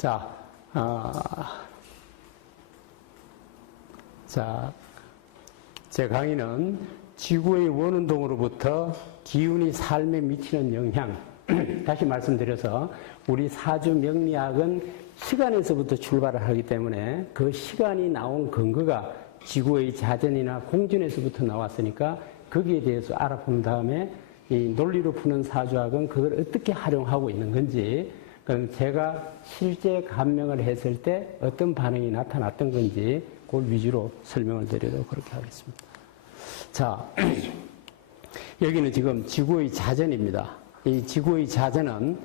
자, 제 강의는 지구의 원운동으로부터 기운이 삶에 미치는 영향, 다시 말씀드려서 우리 사주 명리학은 시간에서부터 출발을 하기 때문에 그 시간이 나온 근거가 지구의 자전이나 공전에서부터 나왔으니까 거기에 대해서 알아본 다음에 이 논리로 푸는 사주학은 그걸 어떻게 활용하고 있는 건지, 그럼 제가 실제 감명을 했을 때 어떤 반응이 나타났던 건지 그걸 위주로 설명을 드리도록 그렇게 하겠습니다. 자, 여기는 지금 지구의 자전입니다. 이 지구의 자전은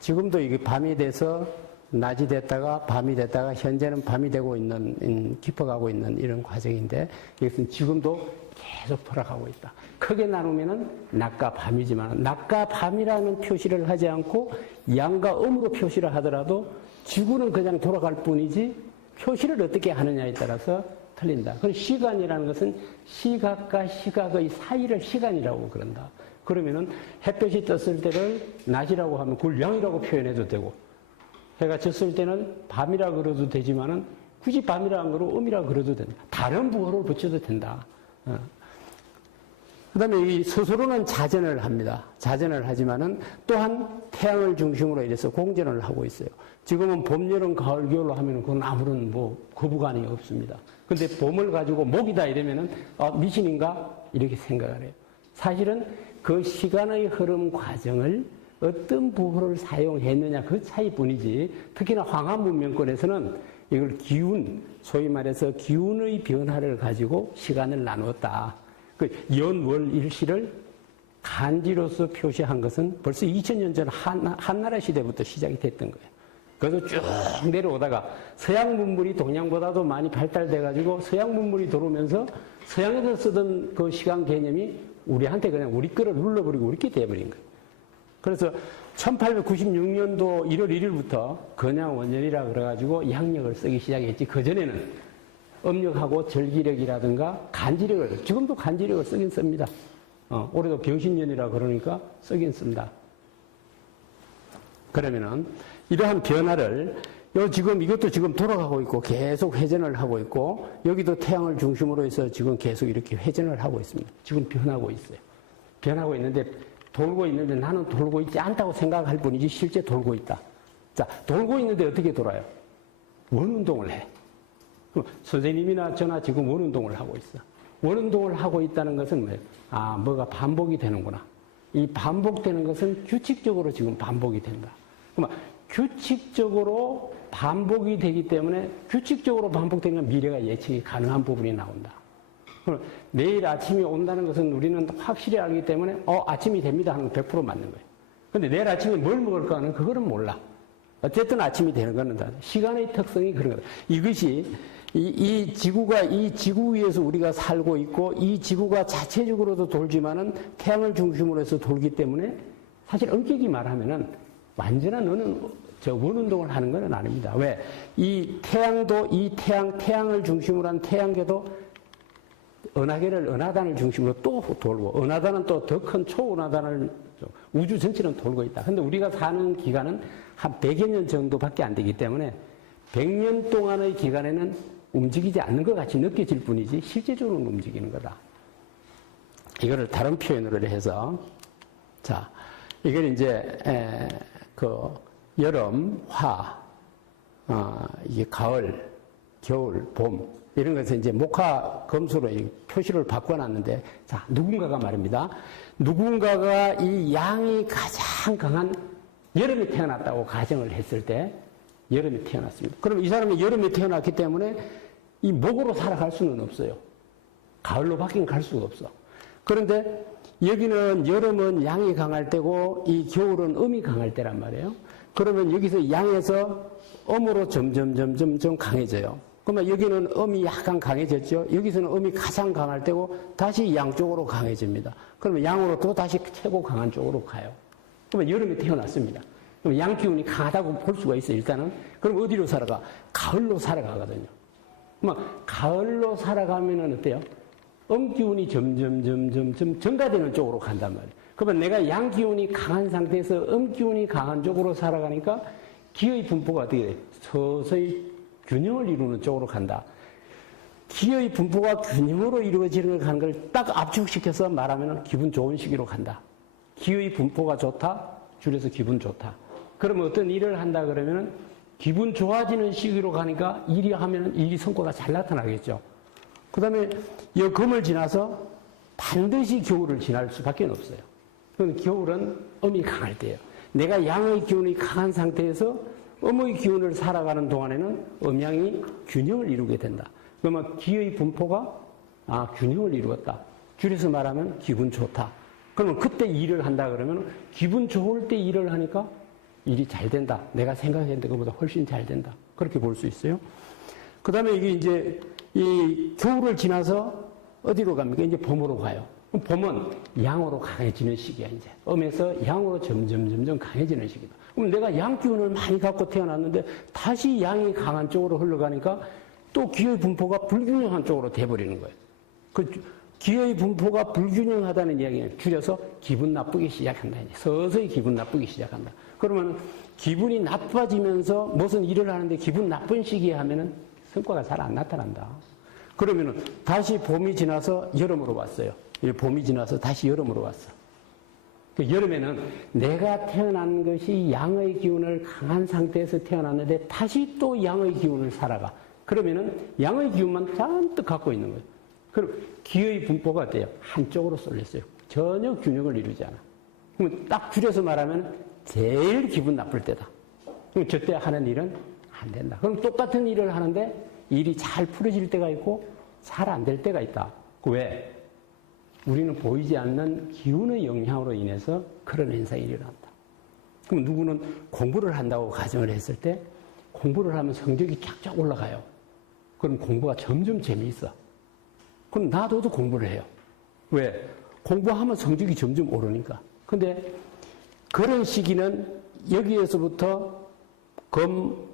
지금도 이게 밤이 돼서 낮이 됐다가 밤이 됐다가 현재는 밤이 되고 있는, 깊어가고 있는 이런 과정인데, 이것은 지금도 계속 돌아가고 있다. 크게 나누면은 낮과 밤이지만, 낮과 밤이라는 표시를 하지 않고 양과 음으로 표시를 하더라도 지구는 그냥 돌아갈 뿐이지 표시를 어떻게 하느냐에 따라서 틀린다. 그럼 시간이라는 것은 시각과 시각의 사이를 시간이라고 그런다. 그러면은 햇볕이 떴을 때를 낮이라고 하면 그걸 양이라고 표현해도 되고, 해가 졌을 때는 밤이라 그래도 되지만은 굳이 밤이라는 거로 음이라 그래도 된다. 다른 부호를 붙여도 된다. 그 다음에 이 스스로는 자전을 합니다. 자전을 하지만은 또한 태양을 중심으로 이래서 공전을 하고 있어요. 지금은 봄, 여름, 가을, 겨울로 하면은 그건 아무런 거부감이 없습니다. 근데 봄을 가지고 목이다 이러면은 미신인가? 이렇게 생각을 해요. 사실은 그 시간의 흐름 과정을 어떤 부호를 사용했느냐 그 차이뿐이지, 특히나 황하 문명권에서는 이걸 기운, 소위 말해서 기운의 변화를 가지고 시간을 나누었다. 그 연, 월, 일시를 간지로서 표시한 것은 벌써 2000년 전 한나라 시대부터 시작이 됐던 거예요. 그래서 쭉 내려오다가 서양 문물이 동양보다도 많이 발달돼가지고 서양 문물이 들어오면서 서양에서 쓰던 그 시간 개념이 우리한테 그냥 우리 거를 눌러버리고 우리 게 돼버린 거예요. 그래서 1896년도 1월 1일부터 건양원년이라 그래가지고 양력을 쓰기 시작했지, 그전에는 음력하고 절기력이라든가 간지력을, 지금도 간지력을 쓰긴 씁니다. 올해도 병신년이라 그러니까 쓰긴 씁니다. 그러면은 이러한 변화를 지금 이것도 지금 돌아가고 있고 계속 회전을 하고 있고, 여기도 태양을 중심으로 해서 지금 계속 이렇게 회전을 하고 있습니다. 지금 변하고 있어요. 변하고 있는데 돌고 있는데 나는 돌고 있지 않다고 생각할 뿐이지 실제 돌고 있다. 자, 돌고 있는데 어떻게 돌아요? 원운동을 해. 선생님이나 저나 지금 원운동을 하고 있어. 원운동을 하고 있다는 것은 뭐예요? 뭐가 반복이 되는구나. 이 반복되는 것은 규칙적으로 지금 반복이 된다. 그러면 규칙적으로 반복이 되기 때문에 규칙적으로 반복되는 건 미래가 예측이 가능한 부분이 나온다. 그럼 내일 아침이 온다는 것은 우리는 확실히 알기 때문에 아침이 됩니다 하는 건 100% 맞는 거예요. 근데 내일 아침에 뭘 먹을까 하는 그거는 몰라. 어쨌든 아침이 되는 거는 다 시간의 특성이 그런 거다. 이것이 이 지구가, 이 지구 위에서 우리가 살고 있고 이 지구가 자체적으로도 돌지만은 태양을 중심으로 해서 돌기 때문에 사실 엄격히 말하면은 완전한 원운동을 하는 건 아닙니다. 왜? 이 태양도 태양을 중심으로 한 태양계도 은하단을 중심으로 또 돌고, 은하단은 또 더 큰 초은하단을, 우주 전체는 돌고 있다. 근데 우리가 사는 기간은 한 100여 년 정도밖에 안 되기 때문에 100년 동안의 기간에는 움직이지 않는 것 같이 느껴질 뿐이지 실제적으로는 움직이는 거다. 이거를 다른 표현으로 해서, 자, 이걸 이제 여름, 화, 이게 가을, 겨울, 봄, 이런 것을 이제 목화 검수로 표시를 바꿔놨는데, 자, 누군가가 말입니다. 누군가가 이 양이 가장 강한 여름에 태어났다고 가정을 했을 때, 여름에 태어났습니다. 그럼 이 사람이 여름에 태어났기 때문에 이 목으로 살아갈 수는 없어요. 가을로 바뀐 갈 수가 없어. 그런데 여기는 여름은 양이 강할 때고 이 겨울은 음이 강할 때란 말이에요. 그러면 여기서 양에서 음으로 점점 강해져요. 그러면 여기는 음이 약간 강해졌죠. 여기서는 음이 가장 강할 때고 다시 양쪽으로 강해집니다. 그러면 양으로 또 다시 최고 강한 쪽으로 가요. 그러면 여름에 태어났습니다. 그럼 양 기운이 강하다고 볼 수가 있어요, 일단은. 그럼 어디로 살아가? 가을로 살아가거든요. 그러면 가을로 살아가면은 어때요? 음 기운이 점점 증가되는 쪽으로 간단 말이에요. 그러면 내가 양 기운이 강한 상태에서 음 기운이 강한 쪽으로 살아가니까 기의 분포가 어떻게 돼? 서서히 균형을 이루는 쪽으로 간다. 기의 분포가 균형으로 이루어지는 걸 가는 걸 딱 압축시켜서 말하면 기분 좋은 시기로 간다. 기의 분포가 좋다. 줄여서 기분 좋다. 그러면 어떤 일을 한다 그러면 기분 좋아지는 시기로 가니까 일이 하면 일이 성과가 잘 나타나겠죠. 그 다음에 이 금을 지나서 반드시 겨울을 지날 수밖에 없어요. 그건 겨울은 음이 강할 때예요. 내가 양의 기운이 강한 상태에서 음의 기운을 살아가는 동안에는 음양이 균형을 이루게 된다. 그러면 기의 분포가 균형을 이루었다. 줄여서 말하면 기분 좋다. 그러면 그때 일을 한다 그러면 기분 좋을 때 일을 하니까 일이 잘 된다. 내가 생각했던 것보다 훨씬 잘 된다. 그렇게 볼 수 있어요. 그 다음에 이게 이제 이 겨울을 지나서 어디로 갑니까? 이제 봄으로 가요. 봄은 양으로 강해지는 시기야, 이제. 음에서 양으로 점점 강해지는 시기다. 그럼 내가 양 기운을 많이 갖고 태어났는데 다시 양이 강한 쪽으로 흘러가니까 또 기의 분포가 불균형한 쪽으로 돼버리는 거예요. 그 기의 분포가 불균형하다는 이야기는 줄여서 기분 나쁘기 시작한다. 서서히 기분 나쁘기 시작한다. 그러면 기분이 나빠지면서 무슨 일을 하는데 기분 나쁜 시기에 하면은 성과가 잘 안 나타난다. 그러면은 다시 봄이 지나서 여름으로 왔어요. 봄이 지나서 다시 여름으로 왔어. 그 여름에는 내가 태어난 것이 양의 기운을 강한 상태에서 태어났는데 다시 또 양의 기운을 살아가. 그러면은 양의 기운만 잔뜩 갖고 있는 거예요. 그럼 기의 분포가 어때요? 한쪽으로 쏠렸어요. 전혀 균형을 이루지 않아. 그럼 딱 줄여서 말하면 제일 기분 나쁠 때다. 그럼 저때 하는 일은 안 된다. 그럼 똑같은 일을 하는데 일이 잘 풀어질 때가 있고 잘 안 될 때가 있다. 왜? 우리는 보이지 않는 기운의 영향으로 인해서 그런 현상이 일어난다. 그럼 누구는 공부를 한다고 가정을 했을 때 공부를 하면 성적이 쫙쫙 올라가요. 그럼 공부가 점점 재미있어. 그럼 나도 공부를 해요. 왜? 공부하면 성적이 점점 오르니까. 근데 그런 시기는 여기에서부터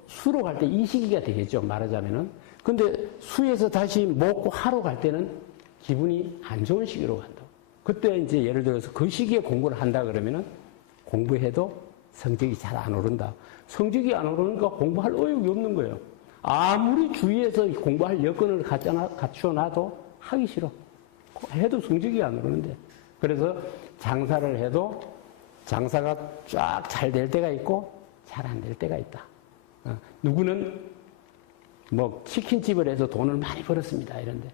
수로 갈 때 이 시기가 되겠죠. 말하자면은. 근데 수에서 다시 먹고 하러 갈 때는 기분이 안 좋은 시기로 간다고. 그때 이제 예를 들어서 그 시기에 공부를 한다 그러면은 공부해도 성적이 잘 안 오른다. 성적이 안 오르니까 공부할 의욕이 없는 거예요. 아무리 주위에서 공부할 여건을 갖춰놔도 하기 싫어. 해도 성적이 안 오르는데. 그래서 장사를 해도 장사가 쫙 잘 될 때가 있고 잘 안 될 때가 있다. 누구는 치킨집을 해서 돈을 많이 벌었습니다. 이런데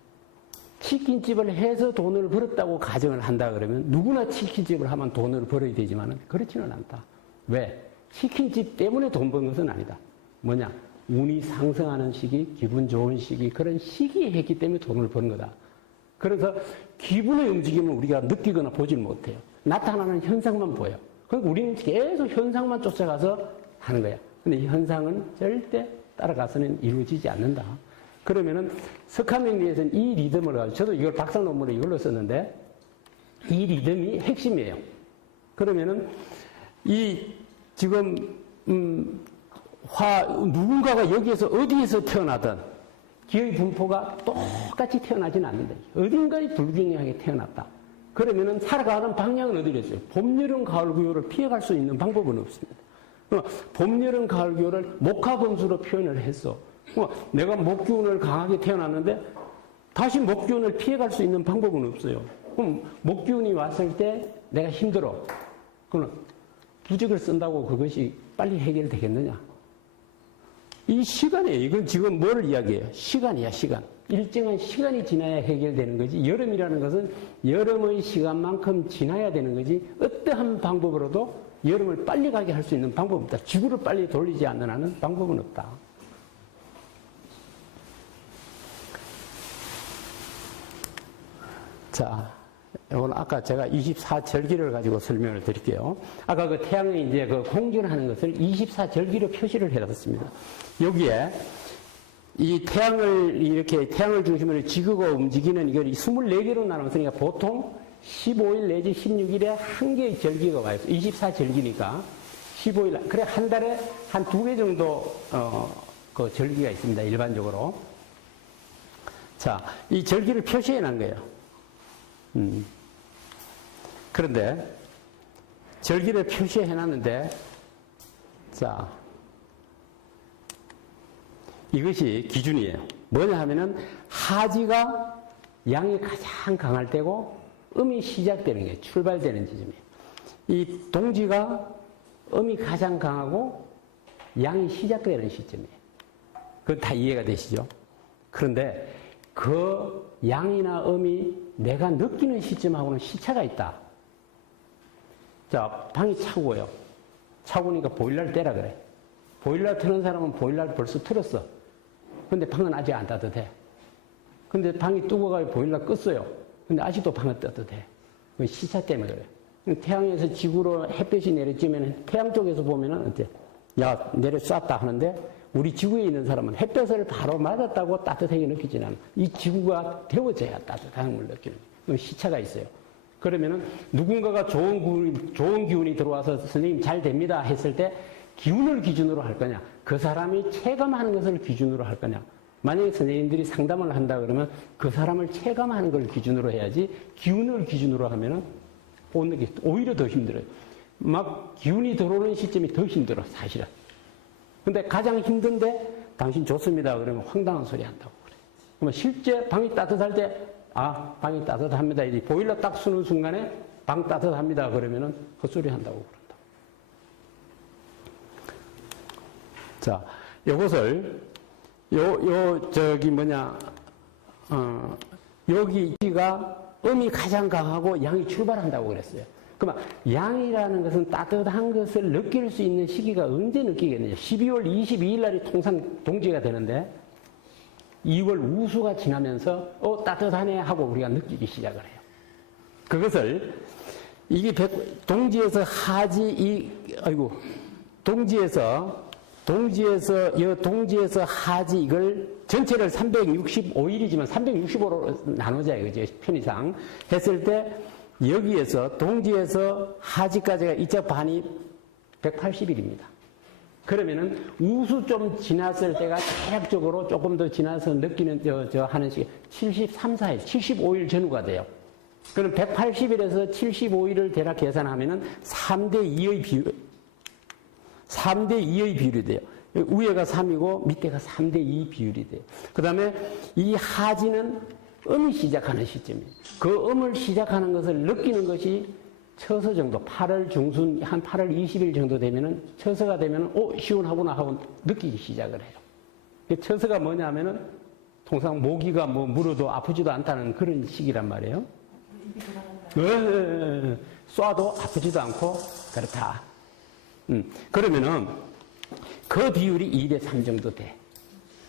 치킨집을 해서 돈을 벌었다고 가정을 한다 그러면 누구나 치킨집을 하면 돈을 벌어야 되지만 그렇지는 않다. 왜? 치킨집 때문에 돈 번 것은 아니다. 뭐냐? 운이 상승하는 시기, 기분 좋은 시기, 그런 시기에 했기 때문에 돈을 버는 거다. 그래서 기분의 움직임을 우리가 느끼거나 보질 못해요. 나타나는 현상만 보여. 그러니까 우리는 계속 현상만 쫓아가서 하는 거야. 근데 이 현상은 절대 따라가서는 이루어지지 않는다. 그러면은 석한명리에서는 이 리듬을 가지고, 저도 이걸 박사 논문에 이걸로 썼는데, 이 리듬이 핵심이에요. 그러면은 지금 누군가가 여기에서 어디에서 태어나든 기의 분포가 똑같이 태어나지는 않는다. 어딘가에 불균형하게 태어났다. 그러면은 살아가는 방향은 어디로 했어요? 봄, 여름, 가을, 구요를 피해갈 수 있는 방법은 없습니다. 봄, 여름, 가을, 구요를 목화금수로 표현을 했어. 내가 목기운을 강하게 태어났는데 다시 목기운을 피해갈 수 있는 방법은 없어요. 그럼 목기운이 왔을 때 내가 힘들어. 그럼 부적을 쓴다고 그것이 빨리 해결되겠느냐? 이 시간이에요. 이건 지금 뭘 이야기해요? 시간이야, 시간. 일정한 시간이 지나야 해결되는 거지. 여름이라는 것은 여름의 시간만큼 지나야 되는 거지. 어떠한 방법으로도 여름을 빨리 가게 할 수 있는 방법은 없다. 지구를 빨리 돌리지 않는 한은 방법은 없다. 자, 이건 아까 제가 24절기를 가지고 설명을 드릴게요. 아까 그 태양이 이제 그 공전하는 것을 24절기로 표시를 해놨습니다. 여기에 이 태양을 중심으로 지구가 움직이는 이걸 24개로 나눴으니까 보통 15일 내지 16일에 한 개의 절기가 와요. 24절기니까 15일, 그래 한 달에 한 2개 정도 그 절기가 있습니다. 일반적으로. 자, 이 절기를 표시해 놓은 거예요. 그런데 절기를 표시해 놨는데, 자, 이것이 기준이에요. 뭐냐 하면은 하지가 양이 가장 강할 때고 음이 시작되는 게 출발되는 지점이에요. 이 동지가 음이 가장 강하고 양이 시작되는 시점이에요. 그건 다 이해가 되시죠? 그런데 그 양이나 음이 내가 느끼는 시점하고는 시차가 있다. 자, 방이 차고요. 차고니까 보일러를 떼라 그래. 보일러 트는 사람은 보일러를 벌써 틀었어. 근데 방은 아직 안 따뜻해. 근데 방이 뜨거워가지고 보일러 껐어요. 근데 아직도 방은 따뜻해. 그 시차 때문에 그래. 태양에서 지구로 햇볕이 내려지면 태양 쪽에서 보면은 어때? 야, 내려 쐈다 하는데 우리 지구에 있는 사람은 햇볕을 바로 맞았다고 따뜻하게 느끼지는 않아. 이 지구가 데워져야 따뜻한 걸 느끼는 거예요. 시차가 있어요. 그러면은 누군가가 좋은 기운이 들어와서 선생님 잘 됩니다 했을 때 기운을 기준으로 할 거냐? 그 사람이 체감하는 것을 기준으로 할 거냐? 만약에 선생님들이 상담을 한다 그러면 그 사람을 체감하는 걸 기준으로 해야지 기운을 기준으로 하면은 오히려 더 힘들어요. 막 기운이 들어오는 시점이 더 힘들어, 사실은. 근데 가장 힘든데 당신 좋습니다 그러면 황당한 소리 한다고 그래. 그러면 실제 방이 따뜻할 때 방이 따뜻합니다. 이 보일러 딱 쓰는 순간에 방 따뜻합니다 그러면은 헛소리 한다고 그런다. 자, 요것을 여기가 음이 가장 강하고 양이 출발한다고 그랬어요. 그러면 양이라는 것은 따뜻한 것을 느낄 수 있는 시기가 언제 느끼겠느냐. 12월 22일 날이 통상 동지가 되는데 2월 우수가 지나면서 따뜻하네 하고 우리가 느끼기 시작을 해요. 그것을 이게 동지에서 동지에서 하지 이걸 전체를 365일이지만 365로 나누자요. 그죠? 편의상 했을 때 여기에서 동지에서 하지까지가 이쪽 반이 180일입니다. 그러면은 우수 좀 지났을 때가 대략적으로 조금 더 지나서 느끼는 하는 시기 73, 4일, 75일 전후가 돼요. 그럼 180일에서 75일을 대략 계산하면은 3대 2의 비율이 돼요. 위에가 3이고 밑에가 3대 2 비율이 돼요. 그 다음에 이 하지는 음이 시작하는 시점이에요. 그 음을 시작하는 것을 느끼는 것이 처서 정도, 8월 중순, 한 8월 20일 정도 되면은, 처서가 되면은, 시원하구나 하고 느끼기 시작을 해요. 처서가 뭐냐면은, 통상 모기가 물어도 아프지도 않다는 그런 시기란 말이에요. 쏴도 아프지도 않고, 그렇다. 그러면은, 그 비율이 2대 3 정도 돼.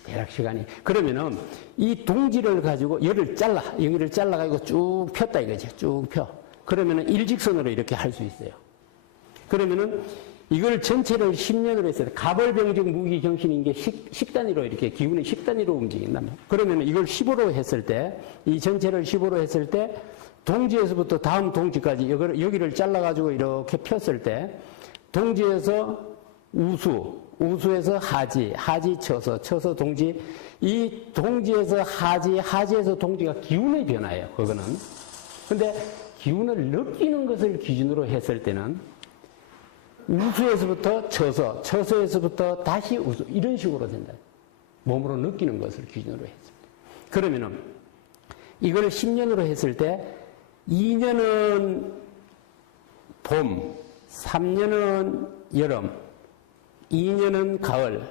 대략 시간이. 그러면은, 이 동지를 가지고, 여기를 잘라가지고 쭉 폈다 이거죠. 쭉 펴. 그러면은 일직선으로 이렇게 할 수 있어요. 그러면은 이걸 전체를 10년으로 했을 때 가벌병적 무기경신인 게 10단위로 이렇게 기운이 10단위로 움직인단 말이에요. 그러면은 이걸 15로 했을 때 이 전체를 15로 했을 때 동지에서부터 다음 동지까지 여기를 잘라가지고 이렇게 폈을 때 동지에서 우수에서 하지 쳐서 동지 이 동지에서 하지에서 동지가 기운의 변화예요. 그거는. 근데 기운을 느끼는 것을 기준으로 했을 때는 우수에서부터 처서에서부터 다시 우수 이런 식으로 된다. 몸으로 느끼는 것을 기준으로 했습니다. 그러면은 이걸 10년으로 했을 때 2년은 봄, 3년은 여름, 2년은 가을,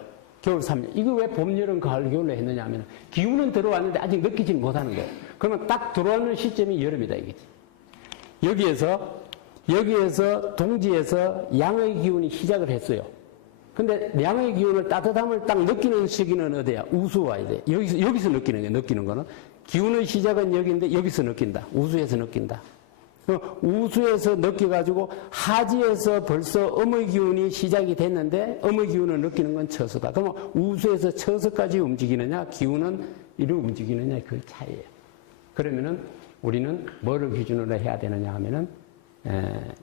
겨울 3년. 이거 왜 봄, 여름, 가을, 겨울로 했느냐 하면 기운은 들어왔는데 아직 느끼지 못하는 거예요. 그러면 딱 들어오는 시점이 여름이다 이거지. 여기에서 동지에서 양의 기운이 시작을 했어요. 근데 양의 기운을 따뜻함을 딱 느끼는 시기는 어디야? 우수 와야 돼. 여기서 느끼는 거는 기운의 시작은 여기인데 여기서 느낀다. 우수에서 느낀다. 우수에서 느껴가지고 하지에서 벌써 음의 기운이 시작이 됐는데 음의 기운을 느끼는 건 처서다. 그러면 우수에서 처서까지 움직이느냐 기운은 이리 움직이느냐 그 차이예요. 그러면은 우리는 뭐를 기준으로 해야 되느냐 하면은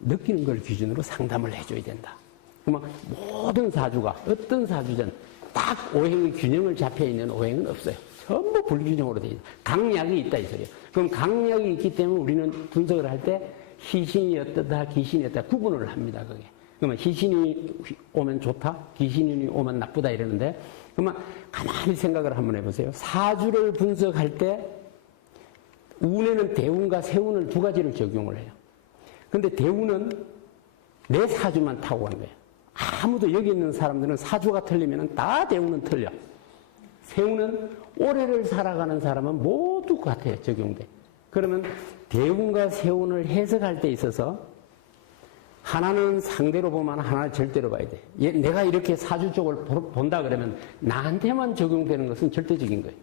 느끼는 걸 기준으로 상담을 해줘야 된다. 그러면 모든 사주가 어떤 사주든 딱 오행의 균형을 잡혀있는 오행은 없어요. 전부 불균형으로 되어 있어요. 강약이 있다 이 소리예요. 그럼 강약이 있기 때문에 우리는 분석을 할 때 희신이 어떻다 기신이 어떻다 구분을 합니다. 그게. 그러면 희신이 오면 좋다? 귀신이 오면 나쁘다 이러는데, 그러면 가만히 생각을 한번 해보세요. 사주를 분석할 때 운에는 대운과 세운을 두 가지를 적용을 해요. 근데 대운은 내 사주만 타고 가는 거예요. 아무도 여기 있는 사람들은 사주가 틀리면 다 대운은 틀려. 세운은 올해를 살아가는 사람은 모두 같아요. 적용돼. 그러면 대운과 세운을 해석할 때 있어서 하나는 상대로 보면 하나는 절대로 봐야 돼. 내가 이렇게 사주 쪽을 본다 그러면 나한테만 적용되는 것은 절대적인 거예요.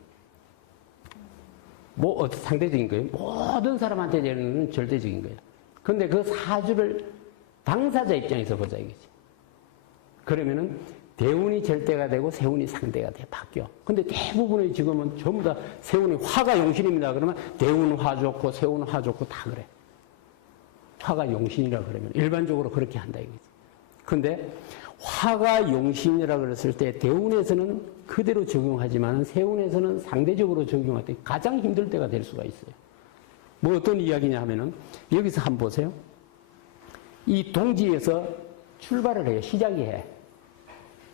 상대적인 거예요. 모든 사람한테 되는 건 절대적인 거예요. 근데 그 사주를 당사자 입장에서 보자 이거지. 그러면은 대운이 절대가 되고 세운이 상대가 돼 바뀌어. 근데 대부분의 지금은 전부 다 세운이 화가 용신입니다. 그러면 대운 화 좋고 세운 화 좋고 다 그래. 화가 용신이라 그러면 일반적으로 그렇게 한다 이거지. 근데 화가 용신이라 그랬을 때 대운에서는 그대로 적용하지만 세운에서는 상대적으로 적용할 때 가장 힘들 때가 될 수가 있어요. 뭐 어떤 이야기냐 하면은 여기서 한번 보세요. 이 동지에서 출발을 해요. 시작이 해.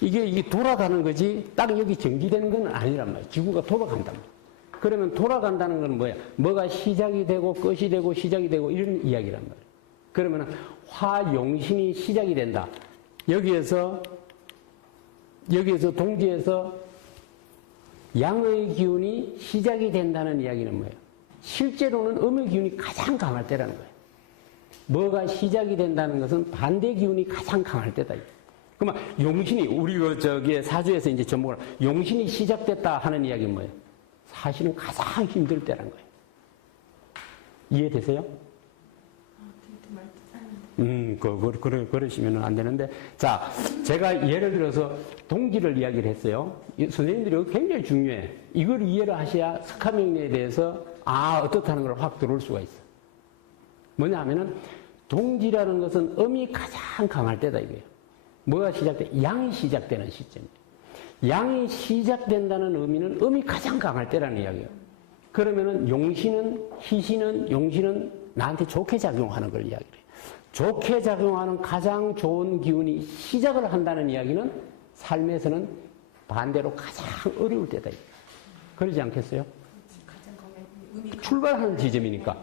이게 돌아가는 거지 딱 여기 정지되는 건 아니란 말이에요. 지구가 돌아간단 말이에요. 그러면 돌아간다는 건 뭐야? 뭐가 시작이 되고 끝이 되고 시작이 되고 이런 이야기란 말이에요. 그러면 화용신이 시작이 된다. 여기에서 동지에서 양의 기운이 시작이 된다는 이야기는 뭐예요? 실제로는 음의 기운이 가장 강할 때라는 거예요. 뭐가 시작이 된다는 것은 반대 기운이 가장 강할 때다. 그러면 용신이 우리 사주에서 이제 전목을 용신이 시작됐다 하는 이야기는 뭐예요? 사실은 가장 힘들 때라는 거예요. 이해되세요? 그러시면 안 되는데. 자, 제가 예를 들어서 동지를 이야기를 했어요. 선생님들이 굉장히 중요해. 이걸 이해를 하셔야 석화명리에 대해서, 어떻다는 걸 확 들어올 수가 있어. 뭐냐 하면은, 동지라는 것은 음이 가장 강할 때다 이거예요. 뭐가 시작돼? 양이 시작되는 시점이에요. 양이 시작된다는 의미는 음이 가장 강할 때라는 이야기예요. 그러면은 용신은, 희신은, 용신은 나한테 좋게 작용하는 걸 이야기해요. 좋게 작용하는 가장 좋은 기운이 시작을 한다는 이야기는 삶에서는 반대로 가장 어려울 때다. 그러지 않겠어요? 출발하는 지점이니까.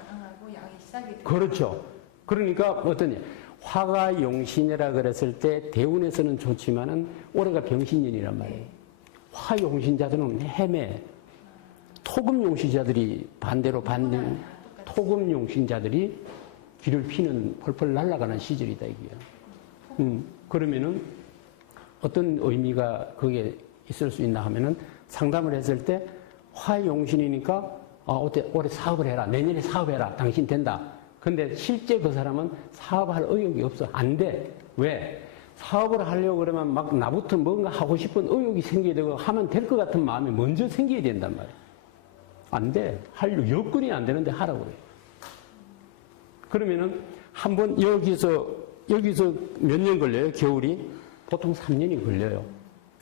그렇죠. 그러니까 어떠냐. 화가 용신이라 그랬을 때 대운에서는 좋지만은 올해가 병신년이란 말이에요. 화 용신자들은 헤매. 토금 용신자들이 반대로 토금 용신자들이 길을 피는 펄펄 날아가는 시절이다 이게요. 그러면은 어떤 의미가 거기에 있을 수 있나 하면은 상담을 했을 때 화용신이니까 올해 사업을 해라. 내년에 사업해라. 당신 된다. 근데 실제 그 사람은 사업할 의욕이 없어. 안 돼. 왜? 사업을 하려고 그러면 막 나부터 뭔가 하고 싶은 의욕이 생겨야 되고 하면 될 것 같은 마음이 먼저 생겨야 된단 말이야. 안 돼. 여건이 안 되는데 하라고 그래요. 그러면은 한번 여기서 몇 년 걸려요? 겨울이? 보통 3년이 걸려요.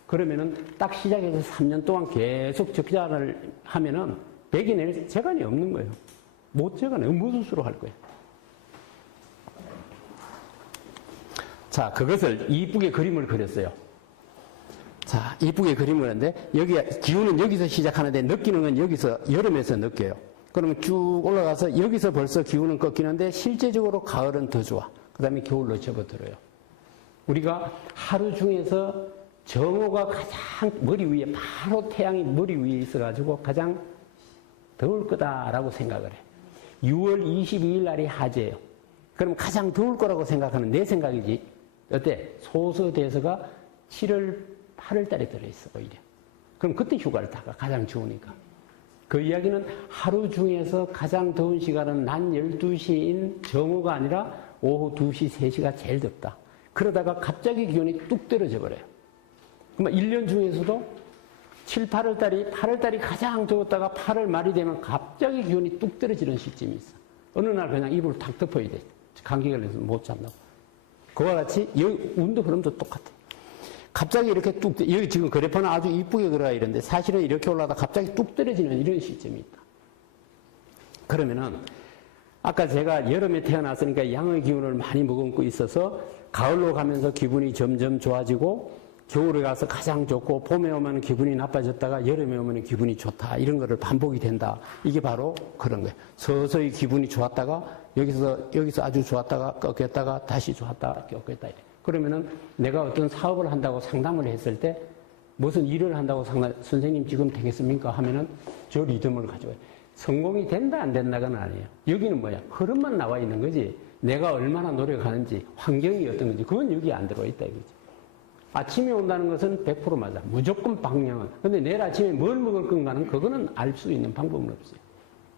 그러면은 딱 시작해서 3년 동안 계속 적자를 하면은 100이 낼 재간이 없는 거예요. 못 재간에 무수수로 할 거예요. 자, 그것을 이쁘게 그림을 그렸어요. 자, 이쁘게 그림을 했는데 여기 기운은 여기서 시작하는데 느끼는 건 여기서 여름에서 느껴요. 그러면 쭉 올라가서 여기서 벌써 기운은 꺾이는데 실제적으로 가을은 더 좋아. 그 다음에 겨울로 접어들어요. 우리가 하루 중에서 정오가 가장 머리 위에, 바로 태양이 머리 위에 있어가지고 가장 더울 거다라고 생각을 해. 6월 22일 날이 하재예요. 그럼 가장 더울 거라고 생각하는 내 생각이지. 어때? 소서대서가 7월, 8월 달에 들어있어, 오히려. 그럼 그때 휴가를 타가, 가장 좋으니까. 그 이야기는 하루 중에서 가장 더운 시간은 낮 12시인 정오가 아니라 오후 2시, 3시가 제일 덥다. 그러다가 갑자기 기온이 뚝 떨어져 버려요. 그러면 1년 중에서도 7, 8월 달이 가장 더웠다가 8월 말이 되면 갑자기 기온이 뚝 떨어지는 시점이 있어. 어느 날 그냥 이불을 탁 덮어야 돼. 감기 걸려서 못 잔다고. 그와 같이 운도 흐름도 똑같아. 갑자기 이렇게 여기 지금 그래프는 아주 이쁘게 그려야 이런데 사실은 이렇게 올라가다 갑자기 뚝 떨어지는 이런 시점이 있다. 그러면은 아까 제가 여름에 태어났으니까 양의 기운을 많이 머금고 있어서 가을로 가면서 기분이 점점 좋아지고 겨울에 가서 가장 좋고 봄에 오면 기분이 나빠졌다가 여름에 오면 기분이 좋다. 이런 거를 반복이 된다. 이게 바로 그런 거예요. 서서히 기분이 좋았다가 여기서 아주 좋았다가 꺾였다가 다시 좋았다가 꺾였다. 그러면은 내가 어떤 사업을 한다고 상담을 했을 때 무슨 일을 한다고 선생님 지금 되겠습니까? 하면은 저 리듬을 가져와요. 성공이 된다 안 된다가 아니에요. 여기는 뭐야? 흐름만 나와 있는 거지. 내가 얼마나 노력하는지, 환경이 어떤 건지 그건 여기 안 들어와 있다 이거지. 아침에 온다는 것은 100% 맞아. 무조건 방향은. 근데 내일 아침에 뭘 먹을 건가는 그거는 알 수 있는 방법은 없어요.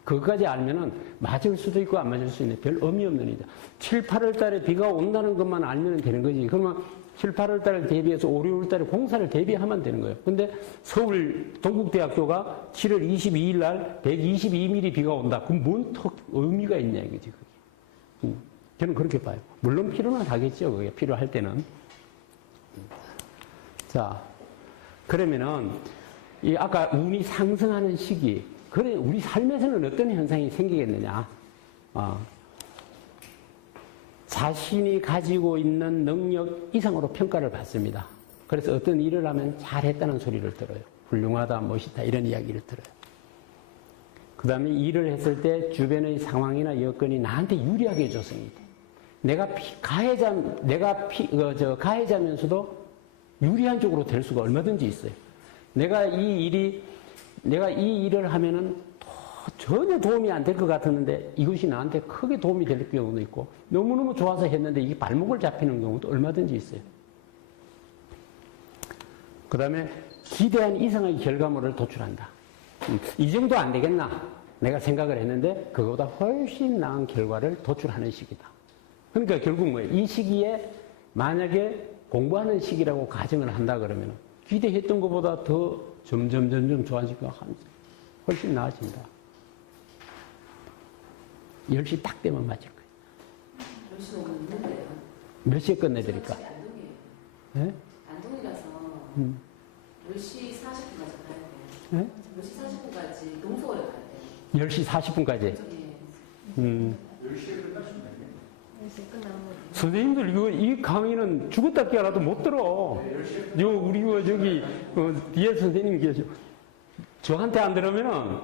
그것까지 알면은 맞을 수도 있고 안 맞을 수 있는 별 의미 없는 일이다. 7, 8월 달에 비가 온다는 것만 알면 되는 거지. 그러면 7, 8월 달을 대비해서 5, 6월 달에 공사를 대비하면 되는 거예요. 근데 서울 동국대학교가 7월 22일 날 122mm 비가 온다. 그럼 뭔 의미가 있냐 이거지. 저는 그렇게 봐요. 물론 필요는 하겠죠. 그게 필요할 때는. 자, 그러면은 이 아까 운이 상승하는 시기, 그래 우리 삶에서는 어떤 현상이 생기겠느냐? 자신이 가지고 있는 능력 이상으로 평가를 받습니다. 그래서 어떤 일을 하면 잘했다는 소리를 들어요. 훌륭하다, 멋있다 이런 이야기를 들어요. 그 다음에 일을 했을 때 주변의 상황이나 여건이 나한테 유리하게 조성이 돼. 내가 가해자면서도 유리한 쪽으로 될 수가 얼마든지 있어요. 내가 이 일을 하면은 전혀 도움이 안 될 것 같았는데 이것이 나한테 크게 도움이 될 경우도 있고 너무너무 좋아서 했는데 이게 발목을 잡히는 경우도 얼마든지 있어요. 그 다음에 기대한 이상의 결과물을 도출한다. 이 정도 안 되겠나? 내가 생각을 했는데 그거보다 훨씬 나은 결과를 도출하는 시기다. 그러니까 결국 뭐예요? 이 시기에 만약에 공부하는 시기라고 가정을 한다 그러면 기대했던 것보다 더 점점 좋아지고 훨씬 나아진다. 10시 딱 되면 맞을 거예요. 10시 너무 늦는데요. 몇 시에 끝내드릴까? 안동이에요. 네? 안동이라서 10시 40분까지 가야 돼요. 네? 10시 40분까지 동서울에 가야 돼요. 10시 40분까지? 예. 10시에 끝나시면 돼요. 10시에 끝나는 거죠. 선생님들 이 강의는 죽었다 깨어나도 못 들어. 우리 저기 뒤에 선생님이 계셔. 저한테 안 들으면은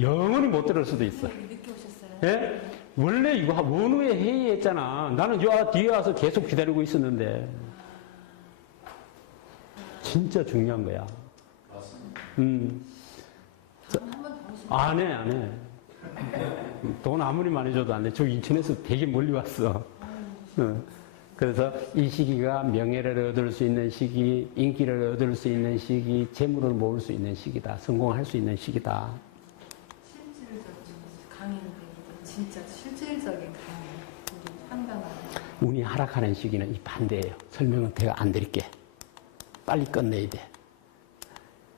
영원히 못 들을 수도 있어. 늦게 오셨어요? 예? 원래 이거 원후에 회의했잖아. 나는 저 뒤에 와서 계속 기다리고 있었는데. 진짜 중요한 거야. 안 해. 돈 아무리 많이 줘도 안 돼. 저 인천에서 되게 멀리 왔어. 그래서 이 시기가 명예를 얻을 수 있는 시기, 인기를 얻을 수 있는 시기, 재물을 모을 수 있는 시기다. 성공할 수 있는 시기다. 실질적인 강의인데 진짜 실질적인 강의. 상담하는. 운이 하락하는 시기는 이 반대예요. 설명은 제가 안 드릴게. 빨리 끝내야 돼.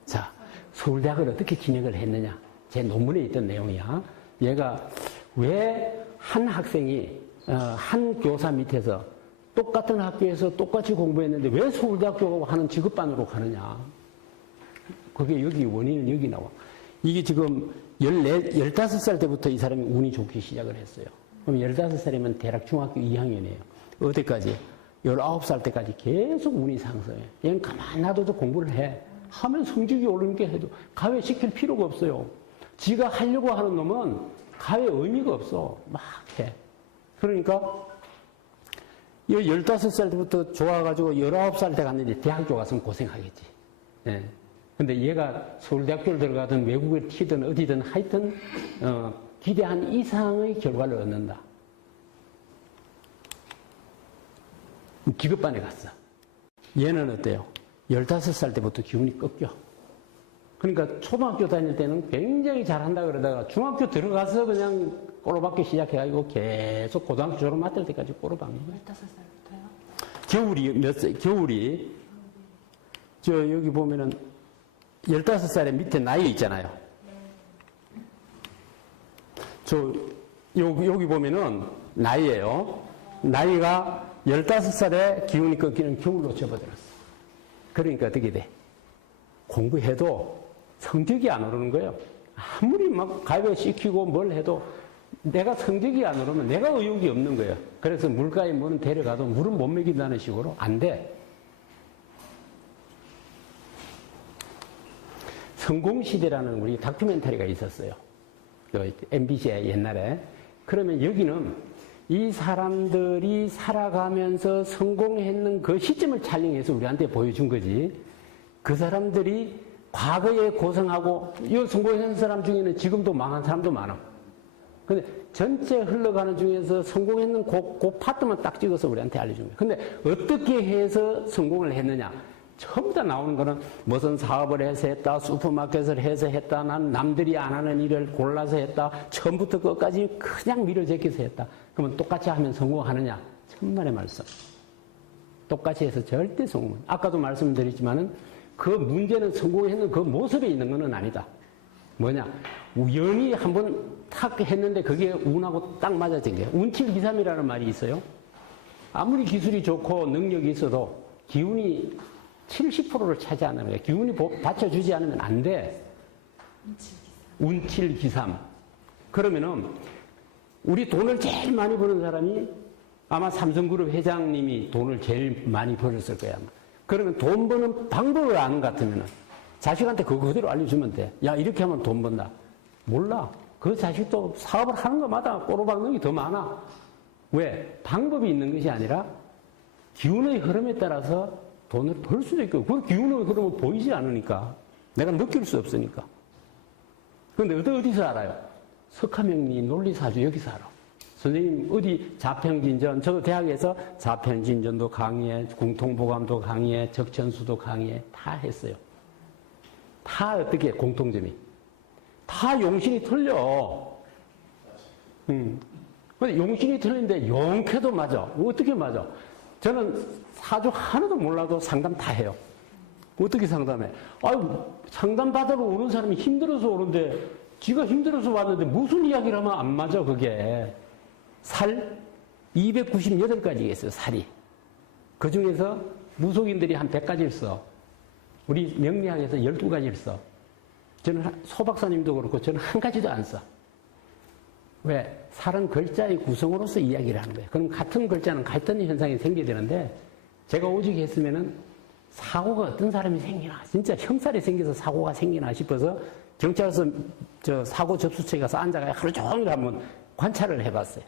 자, 서울대학을 어떻게 진행을 했느냐. 제 논문에 있던 내용이야. 얘가 왜 한 학생이 한 교사 밑에서 똑같은 학교에서 똑같이 공부했는데 왜 서울대학교 하는 직업반으로 가느냐. 그게 여기 원인은 여기 나와. 이게 지금 15살 때부터 이 사람이 운이 좋기 시작을 했어요. 그럼 15살이면 대략 중학교 2학년이에요. 어디까지? 19살 때까지 계속 운이 상승해. 얘는 가만 놔둬도 공부를 해. 하면 성적이 오르니까 해도 가외시킬 필요가 없어요. 지가 하려고 하는 놈은 가외 의미가 없어. 막 해. 그러니까 15살 때부터 좋아가지고 19살 때 갔는데 대학교 갔으면 고생하겠지. 예. 근데 얘가 서울대학교를 들어가든 외국에 튀든 어디든 하여튼 기대한 이상의 결과를 얻는다. 기급반에 갔어. 얘는 어때요? 15살 때부터 기운이 꺾여. 그러니까 초등학교 다닐 때는 굉장히 잘한다 그러다가 중학교 들어가서 그냥 꼬로박기 시작해가지고 계속 고등학교 졸업 맡을 때까지 꼬로박는 거예요. 15살부터요? 겨울이 여기 보면은 15살의 밑에 나이 있잖아요. 여기 보면은 나이예요. 나이가 15살에 기운이 꺾이는 겨울로 접어들었어. 그러니까 어떻게 돼? 공부해도 성적이 안 오르는 거예요. 아무리 막 가위에 시키고 뭘 해도 내가 성적이 안 오르면 내가 의욕이 없는 거예요. 그래서 물가에 물은 데려가도 물은 못 먹인다는 식으로 안 돼. 성공시대라는 우리 다큐멘터리가 있었어요. MBC에 옛날에. 그러면 여기는 이 사람들이 살아가면서 성공했는 그 시점을 촬영해서 우리한테 보여준 거지. 그 사람들이 과거에 고생하고, 이 성공한 사람 중에는 지금도 망한 사람도 많아. 근데 전체 흘러가는 중에서 성공했는 그 파트만 딱 찍어서 우리한테 알려준 거예요. 근데 어떻게 해서 성공을 했느냐? 처음 다 나오는 거는 무슨 사업을 해서 했다, 슈퍼마켓을 해서 했다, 난 남들이 안 하는 일을 골라서 했다, 처음부터 끝까지 그냥 밀어제껴서 했다. 그러면 똑같이 하면 성공하느냐? 천만의 말씀. 똑같이 해서 절대 성공. 아까도 말씀드렸지만은 그 문제는 성공했는 그 모습에 있는 것은 아니다. 뭐냐? 우연히 한번 탁 했는데 그게 운하고 딱 맞아진 게 운칠기삼이라는 말이 있어요. 아무리 기술이 좋고 능력이 있어도 기운이 70%를 차지하는 거예요. 기운이 받쳐주지 않으면 안 돼. 운칠기삼. 그러면은 우리 돈을 제일 많이 버는 사람이 아마 삼성그룹 회장님이 돈을 제일 많이 벌었을 거야. 아마. 그러면 돈 버는 방법을 아는 것 같으면은 자식한테 그거 그대로 알려주면 돼. 야, 이렇게 하면 돈 번다. 몰라. 그 자식도 사업을 하는 것마다 꼬로박는 게 더 많아. 왜? 방법이 있는 것이 아니라 기운의 흐름에 따라서 돈을 벌 수도 있고, 그 기운의 흐름은 보이지 않으니까. 내가 느낄 수 없으니까. 그런데 어디서 알아요? 석하명리 논리사주 여기서 알아. 선생님 어디 자평진전, 저도 대학에서 자평진전도 강의해, 궁통보감도 강의해, 적천수도 강의해 다 했어요. 다 어떻게 공통점이? 다 용신이 틀려. 근데 용신이 틀린데 용케도 맞아. 어떻게 맞아? 저는 사주 하나도 몰라도 상담 다 해요. 어떻게 상담해? 아유, 상담 받으러 오는 사람이 힘들어서 오는데 지가 힘들어서 왔는데 무슨 이야기를 하면 안 맞아, 그게. 살 298가지가 있어요, 살이. 그 중에서 무속인들이 한 100가지를 써. 우리 명리학에서 12가지를 써. 저는 소 박사님도 그렇고 저는 한 가지도 안 써. 왜? 살은 글자의 구성으로서 이야기를 하는 거예요. 그럼 같은 글자는 같은 현상이 생겨야 되는데 제가 오직 했으면은 사고가 어떤 사람이 생기나, 진짜 형살이 생겨서 사고가 생기나 싶어서 경찰서 저 사고 접수처에 가서 앉아가 하루 종일 한번 관찰을 해봤어요.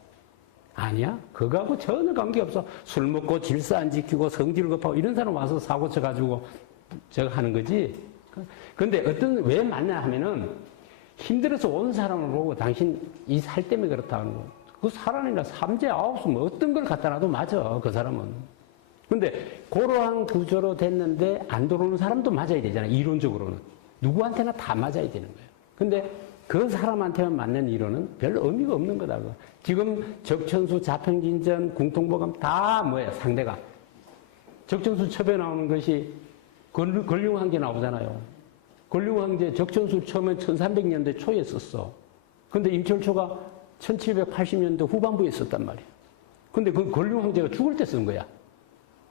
아니야? 그거하고 전혀 관계없어. 술 먹고 질서 안 지키고 성질 급하고 이런 사람 와서 사고 쳐가지고 저거 하는 거지. 근데 왜 맞냐 하면은 힘들어서 온 사람을 보고 당신 이 살 때문에 그렇다 하는 거. 그 살아니라 삼재 아홉수 뭐 어떤 걸 갖다 놔도 맞아, 그 사람은. 근데 그러한 구조로 됐는데 안 들어오는 사람도 맞아야 되잖아, 이론적으로는. 누구한테나 다 맞아야 되는 거예요. 근데 그 사람한테만 맞는 이론은 별 의미가 없는 거다. 지금 적천수, 자평진전, 궁통보감 다 뭐예요, 상대가. 적천수 첩에 나오는 것이 권룡황제 나오잖아요. 권룡황제 적천수 처음에 1300년대 초에 썼어. 근데 임철초가 1780년대 후반부에 썼단 말이에요. 근데 그 권룡황제가 죽을 때 쓴 거야.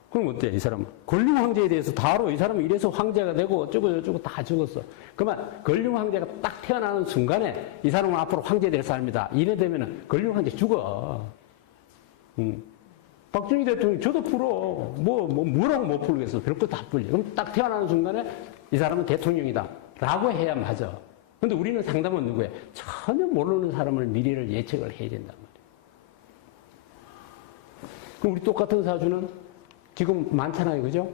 그럼 어때, 이 사람은? 권룡황제에 대해서 다 알아. 이 사람은 이래서 황제가 되고 어쩌고 다 적었어. 그러면 권룡황제가 딱 태어나는 순간에 이 사람은 앞으로 황제 될 사람이다. 이래 되면은 권룡황제 죽어. 박정희 대통령이 저도 풀어. 뭐라고 못 풀겠어. 별거 다 풀려. 그럼 딱 태어나는 순간에 이 사람은 대통령이다. 라고 해야 맞아. 근데 우리는 상담은 누구예요? 전혀 모르는 사람을 미래를 예측을 해야 된단 말이에요. 그럼 우리 똑같은 사주는 지금 많잖아요. 그죠?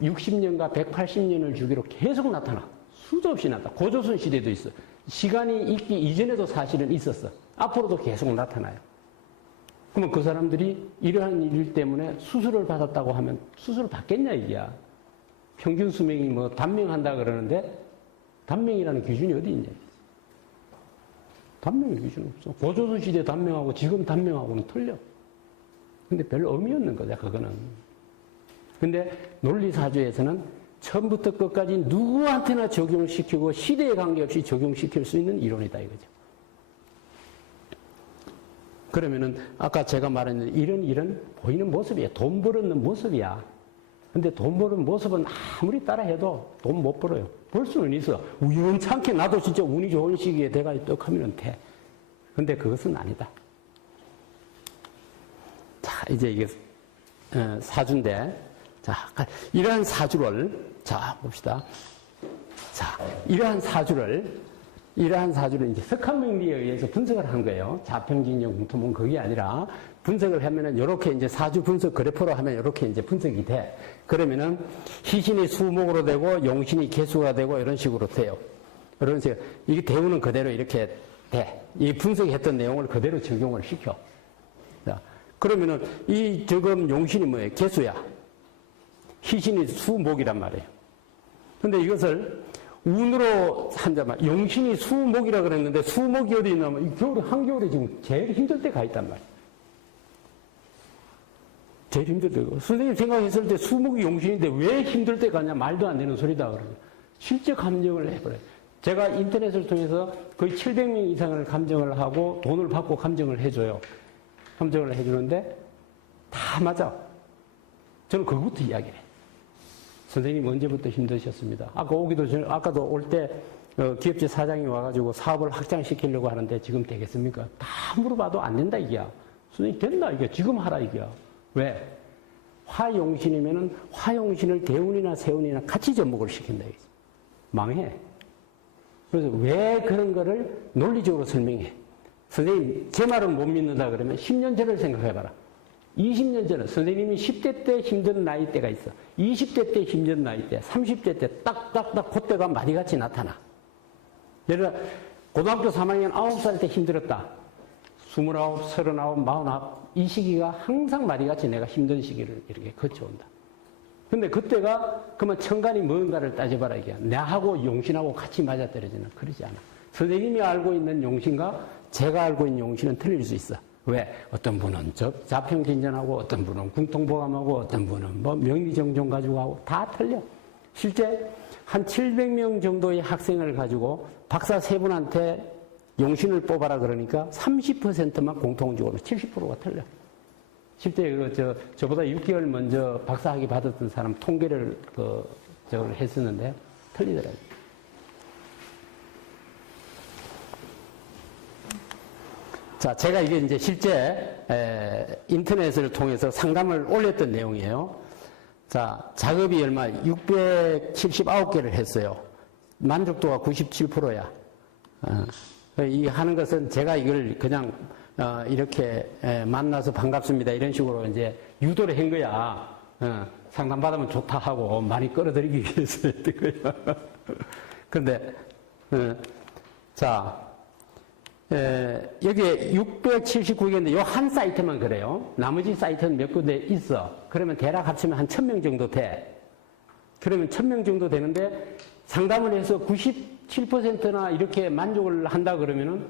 60년과 180년을 주기로 계속 나타나. 수도 없이 나타나. 고조선 시대도 있어. 시간이 있기 이전에도 사실은 있었어. 앞으로도 계속 나타나요. 그러면 그 사람들이 이러한 일 때문에 수술을 받았다고 하면 수술을 받겠냐, 이게야. 평균 수명이 뭐 단명한다 그러는데 단명이라는 기준이 어디 있냐. 단명의 기준이 없어. 고조선 시대 단명하고 지금 단명하고는 틀려. 근데 별 의미 없는 거다, 그거는. 근데 논리사주에서는 처음부터 끝까지 누구한테나 적용시키고 시대에 관계없이 적용시킬 수 있는 이론이다, 이거죠. 그러면은 아까 제가 말했는 이런 일은 보이는 모습이야. 돈 벌었는 모습이야. 근데 돈 버는 모습은 아무리 따라해도 돈 못 벌어요. 벌 수는 있어. 우연찮게 나도 진짜 운이 좋은 시기에 내가 떡 하면 돼. 근데 그것은 아니다. 자, 이제 이게 사주인데, 자, 이러한 사주를, 자, 봅시다. 자, 이러한 사주를 이제 석학명리에 의해서 분석을 한 거예요. 자평진영 공통은 그게 아니라 분석을 하면은 이렇게 이제 사주 분석 그래프로 하면 이렇게 이제 분석이 돼. 그러면은 희신이 수목으로 되고 용신이 개수가 되고 이런 식으로 돼요. 이런 식으로 이게 대우는 그대로 이렇게 돼. 이 분석했던 내용을 그대로 적용을 시켜. 자, 그러면은 이 지금 용신이 뭐예요? 개수야. 희신이 수목이란 말이에요. 근데 이것을 운으로 한자만 용신이 수목이라 그랬는데 수목이 어디 있냐면 이 겨울에 한겨울에 지금 제일 힘들 때가 있단 말이에요. 제일 힘들 때가. 선생님 생각했을 때 수목이 용신인데 왜 힘들 때 가냐 말도 안 되는 소리다 그러면 실제 감정을 해버려요. 제가 인터넷을 통해서 거의 700명 이상을 감정을 하고 돈을 받고 감정을 해줘요. 감정을 해주는데 다 맞아. 저는 그것부터 이야기를 해요. 선생님 언제부터 힘드셨습니다. 아까도 올 때 기업체 사장이 와가지고 사업을 확장시키려고 하는데 지금 되겠습니까? 다 물어봐도 안 된다 이게야. 선생님 된다 이게 지금 하라 이게야. 왜? 화용신이면은 화용신을 대운이나 세운이나 같이 접목을 시킨다 이거지. 망해. 그래서 왜 그런 거를 논리적으로 설명해. 선생님 제 말은 못 믿는다 그러면 10년 전을 생각해봐라. 20년 전에 선생님이 10대 때 힘든 나이대가 있어. 20대 때 힘든 나이대, 30대 때 딱딱딱 그때가 마디같이 나타나. 예를 들어 고등학교 3학년 9살 때 힘들었다. 29, 39, 49 이 시기가 항상 마디같이 내가 힘든 시기를 이렇게 거쳐온다. 근데 그때가 그러면 천간이 뭔가를 따져봐라 이게. 나하고 용신하고 같이 맞아떨어지는 그러지 않아. 선생님이 알고 있는 용신과 제가 알고 있는 용신은 틀릴 수 있어. 왜? 어떤 분은 자평진전하고 어떤 분은 궁통보감하고 어떤 분은 뭐 명리정종 가지고 하고 다 틀려. 실제 한 700명 정도의 학생을 가지고 박사 3분한테 용신을 뽑아라 그러니까 30%만 공통적으로 70%가 틀려. 실제 저보다 6개월 먼저 박사학위 받았던 사람 통계를 저걸 했었는데 틀리더라고요. 자, 제가 이게 이제 실제 인터넷을 통해서 상담을 올렸던 내용이에요. 자, 작업이 얼마? 679개를 했어요. 만족도가 97%야. 이 하는 것은 제가 이걸 그냥 이렇게 만나서 반갑습니다 이런 식으로 이제 유도를 한 거야. 상담받으면 좋다 하고 많이 끌어들이기 위해서 했던 거야. 그런데 자. 여기에 679개인데 요 한 사이트만 그래요. 나머지 사이트는 몇 군데 있어. 그러면 대략 합치면 한 1000명 정도 돼. 그러면 1000명 정도 되는데 상담을 해서 97%나 이렇게 만족을 한다 그러면은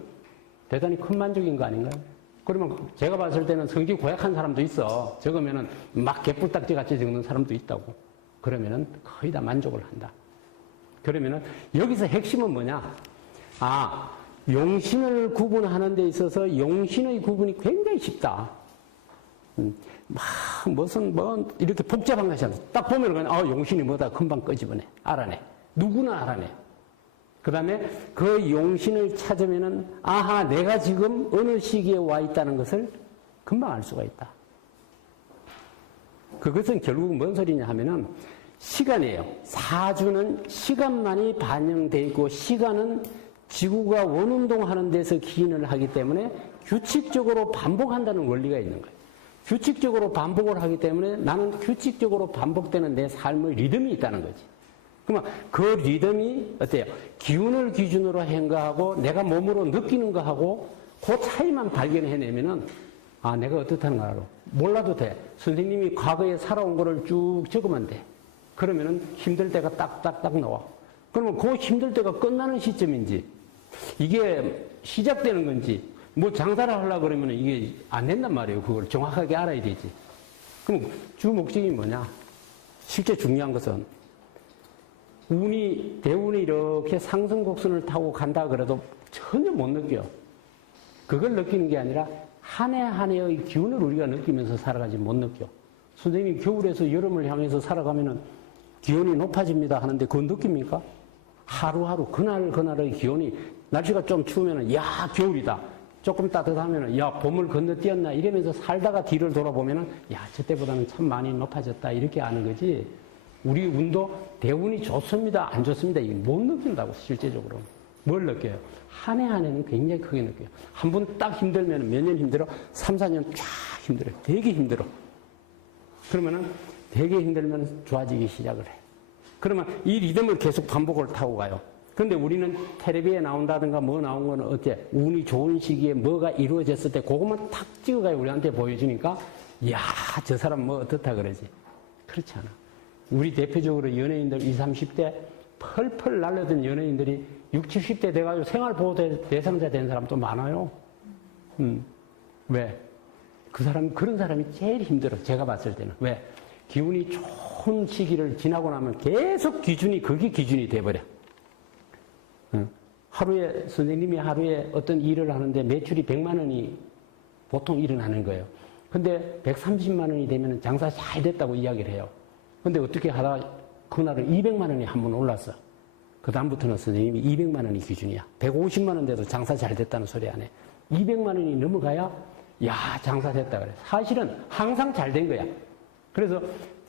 대단히 큰 만족인 거 아닌가요? 그러면 제가 봤을 때는 성질 고약한 사람도 있어. 적으면은 막 개뿔딱지 같이 적는 사람도 있다고. 그러면은 거의 다 만족을 한다. 그러면은 여기서 핵심은 뭐냐? 용신을 구분하는 데 있어서 용신의 구분이 굉장히 쉽다. 이렇게 복잡한 것이 아니라 딱 보면 그냥, 용신이 뭐다 금방 끄집어내. 알아내. 누구나 알아내. 그 다음에 그 용신을 찾으면은, 내가 지금 어느 시기에 와 있다는 것을 금방 알 수가 있다. 그것은 결국 뭔 소리냐 하면은 시간이에요. 사주는 시간만이 반영되어 있고 시간은 지구가 원운동하는 데서 기인을 하기 때문에 규칙적으로 반복한다는 원리가 있는 거예요. 규칙적으로 반복을 하기 때문에 나는 규칙적으로 반복되는 내 삶의 리듬이 있다는 거지. 그러면 그 리듬이 어때요? 기운을 기준으로 한 거하고 내가 몸으로 느끼는 거하고 그 차이만 발견해내면은 내가 어떻다는 걸 알아. 몰라도 돼. 선생님이 과거에 살아온 거를 쭉 적으면 돼. 그러면은 힘들 때가 딱딱딱 나와. 그러면 그 힘들 때가 끝나는 시점인지 이게 시작되는 건지 뭐 장사를 하려고 그러면 이게 안 된단 말이에요. 그걸 정확하게 알아야 되지. 그럼 주 목적이 뭐냐? 실제 중요한 것은 대운이 이렇게 상승곡선을 타고 간다 그래도 전혀 못 느껴. 그걸 느끼는 게 아니라 한 해 한 해의 기운을 우리가 느끼면서 살아가지 못 느껴. 선생님이 겨울에서 여름을 향해서 살아가면은 기온이 높아집니다 하는데 그건 느낍니까? 하루하루 그날의 기온이 날씨가 좀 추우면은 겨울이다. 조금 따뜻하면은, 야, 봄을 건너뛰었나? 이러면서 살다가 뒤를 돌아보면은, 야, 저때보다는 참 많이 높아졌다. 이렇게 아는 거지. 우리 운도 대운이 좋습니다. 안 좋습니다. 이게 못 느낀다고, 실제적으로. 뭘 느껴요? 한 해 한 해는 굉장히 크게 느껴요. 한 번 딱 힘들면 몇 년 힘들어? 3, 4년 쫙 힘들어요. 되게 힘들어. 그러면은 되게 힘들면 좋아지기 시작을 해. 그러면 이 리듬을 계속 반복을 타고 가요. 근데 우리는 텔레비에 나온다든가 뭐 나온 거는 어째? 운이 좋은 시기에 뭐가 이루어졌을 때 그것만 탁 찍어가요. 우리한테 보여주니까, 이야, 저 사람 뭐 어떻다 그러지. 그렇지 않아. 우리 대표적으로 연예인들 20, 30대 펄펄 날려든 연예인들이 60, 70대 돼가지고 생활보호 대상자 된 사람도 많아요. 왜? 그 사람, 그런 사람이 제일 힘들어. 제가 봤을 때는. 왜? 기운이 좋은 시기를 지나고 나면 계속 기준이, 그게 기준이 돼버려. 하루에, 선생님이 하루에 어떤 일을 하는데 매출이 100만 원이 보통 일어나는 거예요. 근데 130만 원이 되면 장사 잘 됐다고 이야기를 해요. 근데 어떻게 하다가 그날은 200만 원이 한 번 올랐어. 그다음부터는 선생님이 200만 원이 기준이야. 150만 원 돼도 장사 잘 됐다는 소리 안 해. 200만 원이 넘어가야, 야, 장사 됐다 그래. 사실은 항상 잘 된 거야. 그래서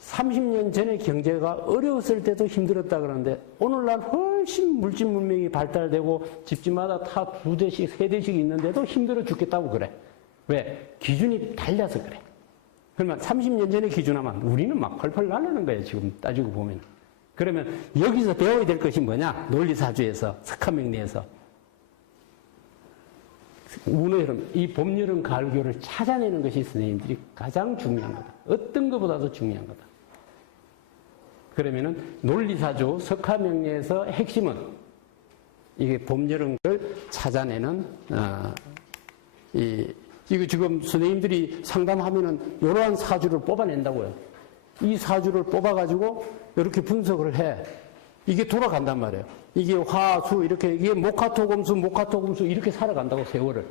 30년 전에 경제가 어려웠을 때도 힘들었다 그러는데 오늘날 훨씬 물질 문명이 발달되고 집집마다 다 2대씩, 3대씩 있는데도 힘들어 죽겠다고 그래. 왜? 기준이 달라서 그래. 그러면 30년 전에 기준하면 우리는 막 펄펄 날르는 거예요. 지금 따지고 보면. 그러면 여기서 배워야 될 것이 뭐냐? 논리사주에서, 석화명리에서. 운의 흐름, 이 봄, 여름, 가을, 겨울을 찾아내는 것이 선생님들이 가장 중요한 거다. 어떤 것보다도 중요한 거다. 그러면은 논리사주, 석화명리에서 핵심은 이게 봄, 여름을 찾아내는, 이거 지금 선생님들이 상담하면은 이러한 사주를 뽑아낸다고요. 이 사주를 뽑아가지고 이렇게 분석을 해. 이게 돌아간단 말이에요. 이게 화, 수, 이렇게, 이게 목화토금수, 목화토금수, 이렇게 살아간다고, 세월을.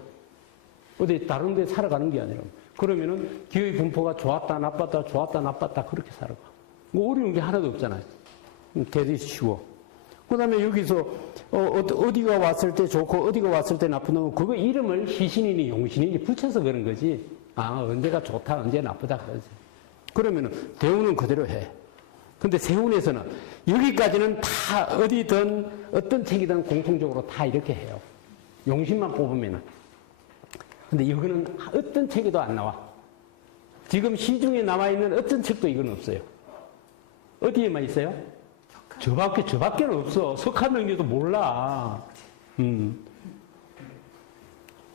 어디 다른 데 살아가는 게 아니라. 그러면은 기의 분포가 좋았다, 나빴다, 좋았다, 나빴다, 그렇게 살아가. 뭐 어려운 게 하나도 없잖아요. 대리 쉬워. 그 다음에 여기서, 어디가 왔을 때 좋고, 어디가 왔을 때 나쁜 놈은 그거 이름을 희신이니 용신이니 붙여서 그런 거지. 아, 언제가 좋다, 언제 나쁘다, 그러지. 그러면은 대운은 그대로 해. 근데 세운에서는 여기까지는 다 어디든 어떤 책이든 공통적으로 다 이렇게 해요. 용신만 뽑으면은. 근데 이거는 어떤 책에도 안 나와. 지금 시중에 나와 있는 어떤 책도 이건 없어요. 어디에만 있어요? 저밖에는 없어. 석화명리도 몰라.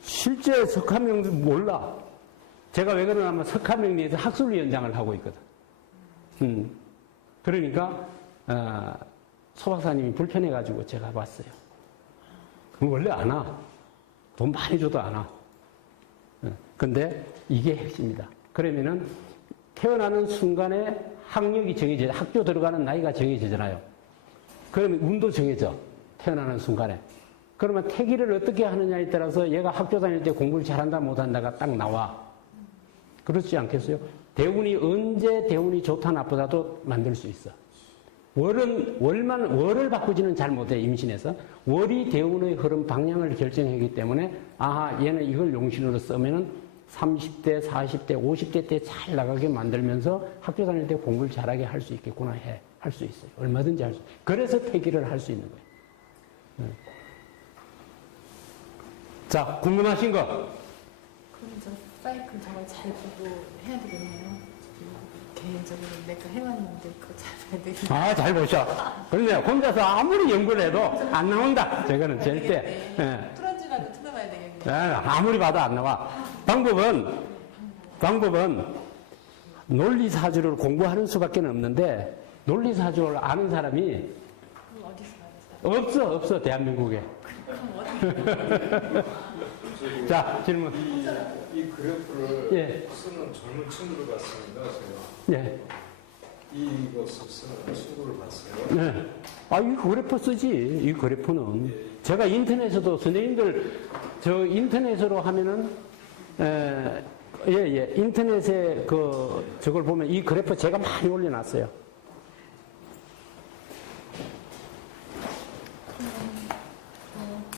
실제 석화명리도 몰라. 제가 왜 그러냐면 석화명리에서 학술위원장을 하고 있거든. 그러니까 소 박사님이 불편해가지고 제가 왔어요. 원래 안 와. 돈 많이 줘도 안 와. 근데 이게 핵심이다. 그러면은 태어나는 순간에 학력이 정해져, 학교 들어가는 나이가 정해지잖아요. 그러면 운도 정해져. 태어나는 순간에. 그러면 태기를 어떻게 하느냐에 따라서 얘가 학교 다닐 때 공부를 잘한다 못한다가 딱 나와. 그렇지 않겠어요? 대운이 언제 대운이 좋다 나쁘다도 만들 수 있어. 월을 바꾸지는 잘 못해, 임신해서. 월이 대운의 흐름 방향을 결정하기 때문에, 아하, 얘는 이걸 용신으로 쓰면은 30대, 40대, 50대 때 잘 나가게 만들면서 학교 다닐 때 공부를 잘하게 할 수 있겠구나 할 수 있어요. 얼마든지 할 수 있어요. 그래서 태기를 할 수 있는 거예요. 자, 궁금하신 거? 그럼 저 사이클 정말 잘 보고 해야 되겠네요. 개인적으로 내가 해왔는데 그거 잘 봐야 되겠네요. 아, 잘 보셔. 그런데 혼자서 아무리 연구를 해도 안 나온다. 저거는 절대. 예. 틀어지라도 틀어봐야 되겠네요. 아무리 봐도 안 나와. 방법은 논리사주를 공부하는 수밖에 없는데, 논리사주를 아는 사람이 그럼 어디서 알았어요? 없어, 대한민국에. 그럼 어디? 자, 질문. 이 그래프를 예. 쓰는 젊은 친구를 봤습니다. 제가 예. 이것을 쓰는 친구를 봤어요. 네. 아, 이 그래프 쓰지. 이 그래프는. 제가 인터넷에도 선생님들, 저 인터넷으로 하면은, 인터넷에 저걸 보면 이 그래프 제가 많이 올려놨어요.